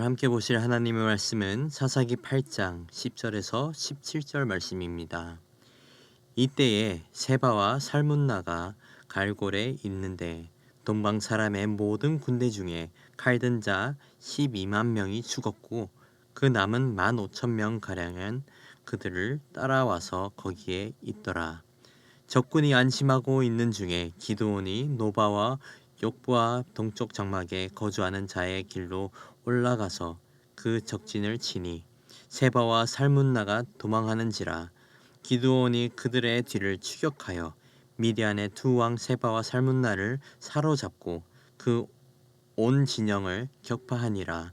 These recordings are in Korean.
오늘 함께 보실 하나님의 말씀은 사사기 8장 10절에서 17절 말씀입니다. 이때에 세바와 살문나가 갈골에 있는데 동방 사람의 모든 군대 중에 칼든 자 12만 명이 죽었고 그 남은 15,000명 가량은 그들을 따라와서 거기에 있더라. 적군이 안심하고 있는 중에 기드온이 노바와 욕부와 동쪽 장막에 거주하는 자의 길로 올라가서 그 적진을 치니 세바와 살문나가 도망하는지라. 기드온이 그들의 뒤를 추격하여 미디안의 두 왕 세바와 살문나를 사로잡고 그 온 진영을 격파하니라.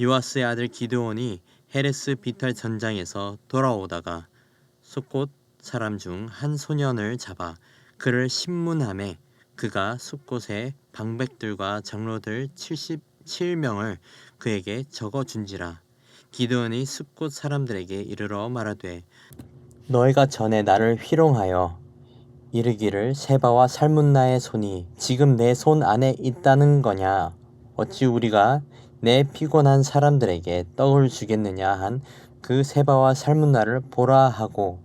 요아스의 아들 기드온이 헤레스 비탈 전장에서 돌아오다가 숫곳 사람 중 한 소년을 잡아 그를 신문하매 그가 숫곳의 방백들과 장로들 77명을 그에게 적어준지라. 기드온이 숫곳 사람들에게 이르러 말하되 너희가 전에 나를 희롱하여 이르기를 세바와 살문나의 손이 지금 내 손 안에 있다는 거냐? 어찌 우리가 내 피곤한 사람들에게 떡을 주겠느냐 한 그 세바와 살문나를 보라 하고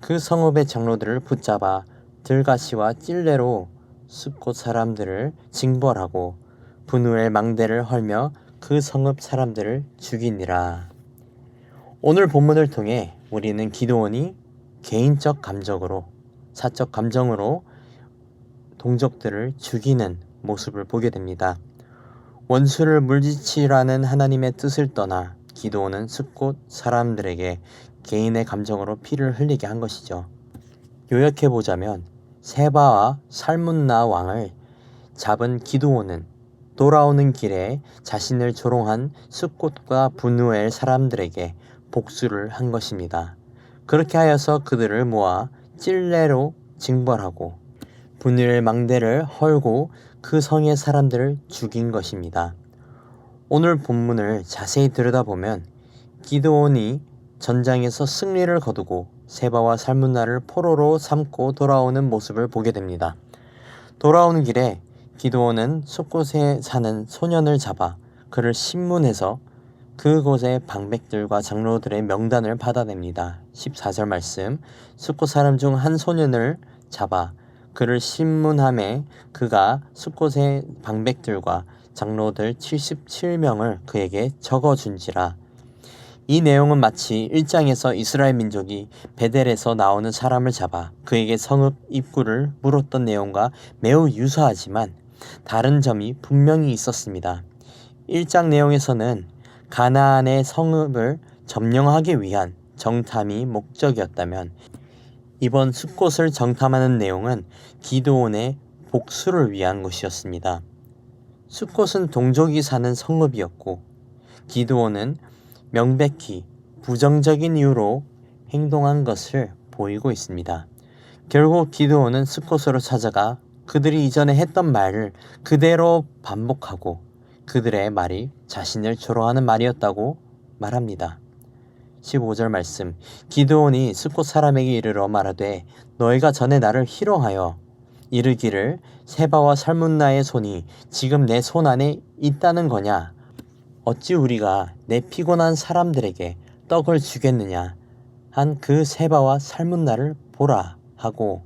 그 성읍의 장로들을 붙잡아 들가시와 찔레로 숫곳 사람들을 징벌하고 분우엘 망대를 헐며 그 성읍 사람들을 죽이니라. 오늘 본문을 통해 우리는 기드온이 개인적 감정으로 사적 감정으로 동족들을 죽이는 모습을 보게 됩니다. 원수를 물리치라는 하나님의 뜻을 떠나 기드온은 숫곳 사람들에게 개인의 감정으로 피를 흘리게 한 것이죠. 요약해보자면 세바와 살문나 왕을 잡은 기드온은 돌아오는 길에 자신을 조롱한 숫곳과 분우엘 사람들에게 복수를 한 것입니다. 그렇게 하여서 그들을 모아 찔레로 징벌하고 분우엘 망대를 헐고 그 성의 사람들을 죽인 것입니다. 오늘 본문을 자세히 들여다보면 기드온이 전장에서 승리를 거두고 세바와 살문나를 포로로 삼고 돌아오는 모습을 보게 됩니다. 돌아오는 길에 기드온은 숫곳에 사는 소년을 잡아 그를 신문해서 그곳의 방백들과 장로들의 명단을 받아냅니다. 14절 말씀, 숫곳 사람 중 한 소년을 잡아 그를 신문하매 그가 숫곳의 방백들과 장로들 77명을 그에게 적어준지라. 이 내용은 마치 1장에서 이스라엘 민족이 베델에서 나오는 사람을 잡아 그에게 성읍 입구를 물었던 내용과 매우 유사하지만 다른 점이 분명히 있었습니다. 1장 내용에서는 가나안의 성읍을 점령하기 위한 정탐이 목적이었다면 이번 숫곳을 정탐하는 내용은 기드온의 복수를 위한 것이었습니다. 숫곳은 동족이 사는 성읍이었고 기드온은 명백히 부정적인 이유로 행동한 것을 보이고 있습니다. 결국 기드온은 숫곳으로 찾아가 그들이 이전에 했던 말을 그대로 반복하고 그들의 말이 자신을 조롱하는 말이었다고 말합니다. 15절 말씀, 기드온이 숫곳 사람에게 이르러 말하되 너희가 전에 나를 희롱하여 이르기를 세바와 살문나의 손이 지금 내 손 안에 있다는 거냐? 어찌 우리가 내 피곤한 사람들에게 떡을 주겠느냐 한 그 세바와 살문나를 보라 하고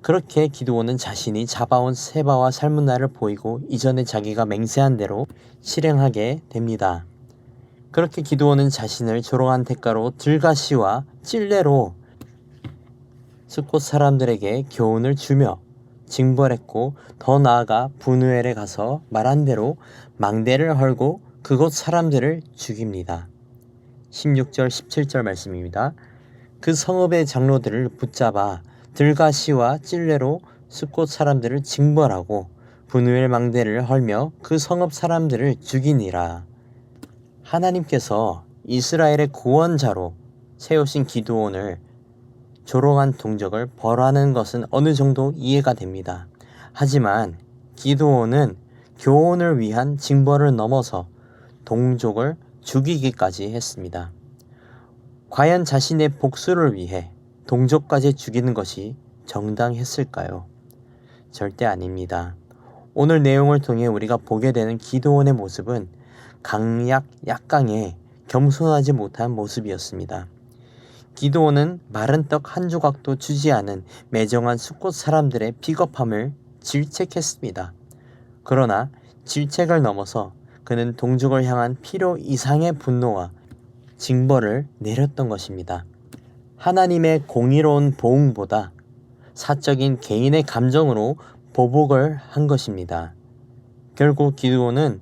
그렇게 기드온은 자신이 잡아온 세바와 살문나를 보이고 이전에 자기가 맹세한 대로 실행하게 됩니다. 그렇게 기드온은 자신을 조롱한 대가로 들가시와 찔레로 숫곳 사람들에게 교훈을 주며 징벌했고 더 나아가 분우엘에 가서 말한 대로 망대를 헐고 그곳 사람들을 죽입니다. 16절 17절 말씀입니다. 그 성읍의 장로들을 붙잡아 들가시와 찔레로 숫곳 사람들을 징벌하고 분우엘 망대를 헐며 그 성읍 사람들을 죽이니라. 하나님께서 이스라엘의 구원자로 세우신 기드온을 조롱한 동족을 벌하는 것은 어느 정도 이해가 됩니다. 하지만 기드온은 교훈을 위한 징벌을 넘어서 동족을 죽이기까지 했습니다. 과연 자신의 복수를 위해 동족까지 죽이는 것이 정당했을까요? 절대 아닙니다. 오늘 내용을 통해 우리가 보게 되는 기드온의 모습은 약강에 겸손하지 못한 모습이었습니다. 기드온은 마른 떡 한 조각도 주지 않은 매정한 숫곳 사람들의 비겁함을 질책했습니다. 그러나 질책을 넘어서 그는 동족을 향한 필요 이상의 분노와 징벌을 내렸던 것입니다. 하나님의 공의로운 보응보다 사적인 개인의 감정으로 보복을 한 것입니다. 결국 기드온은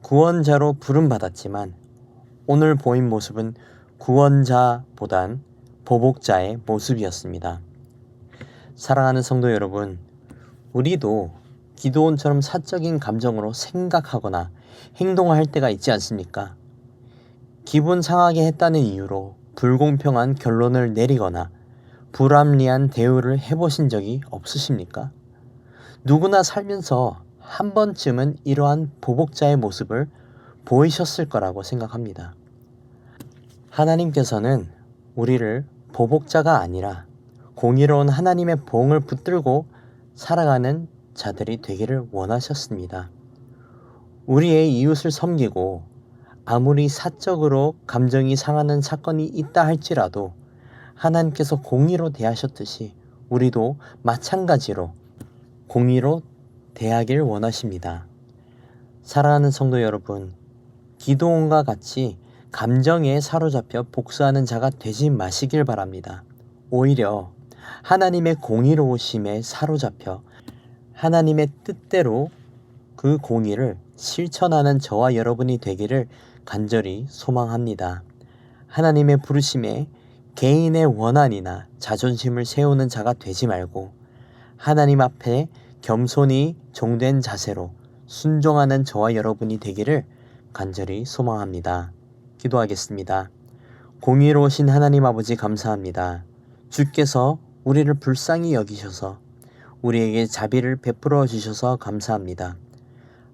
구원자로 부름받았지만 오늘 보인 모습은 구원자보단 보복자의 모습이었습니다. 사랑하는 성도 여러분, 우리도 기드온처럼 사적인 감정으로 생각하거나 행동할 때가 있지 않습니까? 기분 상하게 했다는 이유로 불공평한 결론을 내리거나 불합리한 대우를 해보신 적이 없으십니까? 누구나 살면서 한 번쯤은 이러한 보복자의 모습을 보이셨을 거라고 생각합니다. 하나님께서는 우리를 보복자가 아니라 공의로운 하나님의 보응을 붙들고 살아가는 자들이 되기를 원하셨습니다. 우리의 이웃을 섬기고 아무리 사적으로 감정이 상하는 사건이 있다 할지라도 하나님께서 공의로 대하셨듯이 우리도 마찬가지로 공의로 대하길 원하십니다. 사랑하는 성도 여러분, 기드온과 같이 감정에 사로잡혀 복수하는 자가 되지 마시길 바랍니다. 오히려 하나님의 공의로우심에 사로잡혀 하나님의 뜻대로 그 공의를 실천하는 저와 여러분이 되기를 간절히 소망합니다. 하나님의 부르심에 개인의 원한이나 자존심을 세우는 자가 되지 말고 하나님 앞에 겸손히 종된 자세로 순종하는 저와 여러분이 되기를 간절히 소망합니다. 기도하겠습니다. 공의로우신 하나님 아버지 감사합니다. 주께서 우리를 불쌍히 여기셔서 우리에게 자비를 베풀어 주셔서 감사합니다.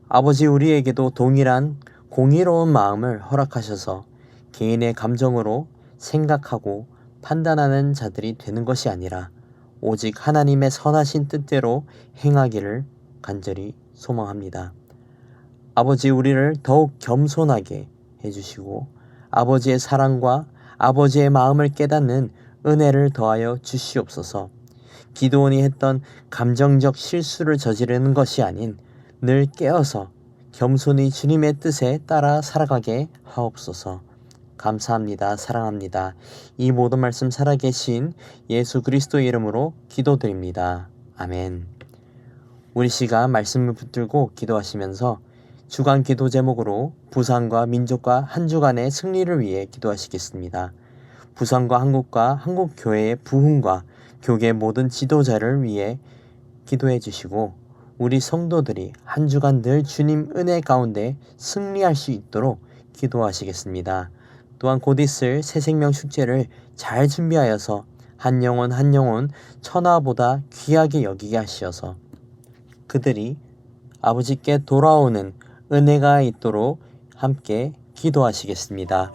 아버지, 우리에게도 동일한 공의로운 마음을 허락하셔서 개인의 감정으로 생각하고 판단하는 자들이 되는 것이 아니라 오직 하나님의 선하신 뜻대로 행하기를 간절히 소망합니다. 아버지, 우리를 더욱 겸손하게 해주시고 아버지의 사랑과 아버지의 마음을 깨닫는 은혜를 더하여 주시옵소서. 기드온이 했던 감정적 실수를 저지르는 것이 아닌 늘 깨어서 겸손히 주님의 뜻에 따라 살아가게 하옵소서. 감사합니다. 사랑합니다. 이 모든 말씀 살아계신 예수 그리스도의 이름으로 기도드립니다. 아멘. 우리 시간 말씀을 붙들고 기도하시면서 주간 기도 제목으로 부산과 민족과 한 주간의 승리를 위해 기도하시겠습니다. 부산과 한국 교회의 부흥과 교계 모든 지도자를 위해 기도해 주시고 우리 성도들이 한 주간 늘 주님 은혜 가운데 승리할 수 있도록 기도하시겠습니다. 또한 곧 있을 새생명 축제를 잘 준비하여서 한 영혼 천하보다 귀하게 여기게 하시어서 그들이 아버지께 돌아오는 은혜가 있도록 함께 기도하시겠습니다.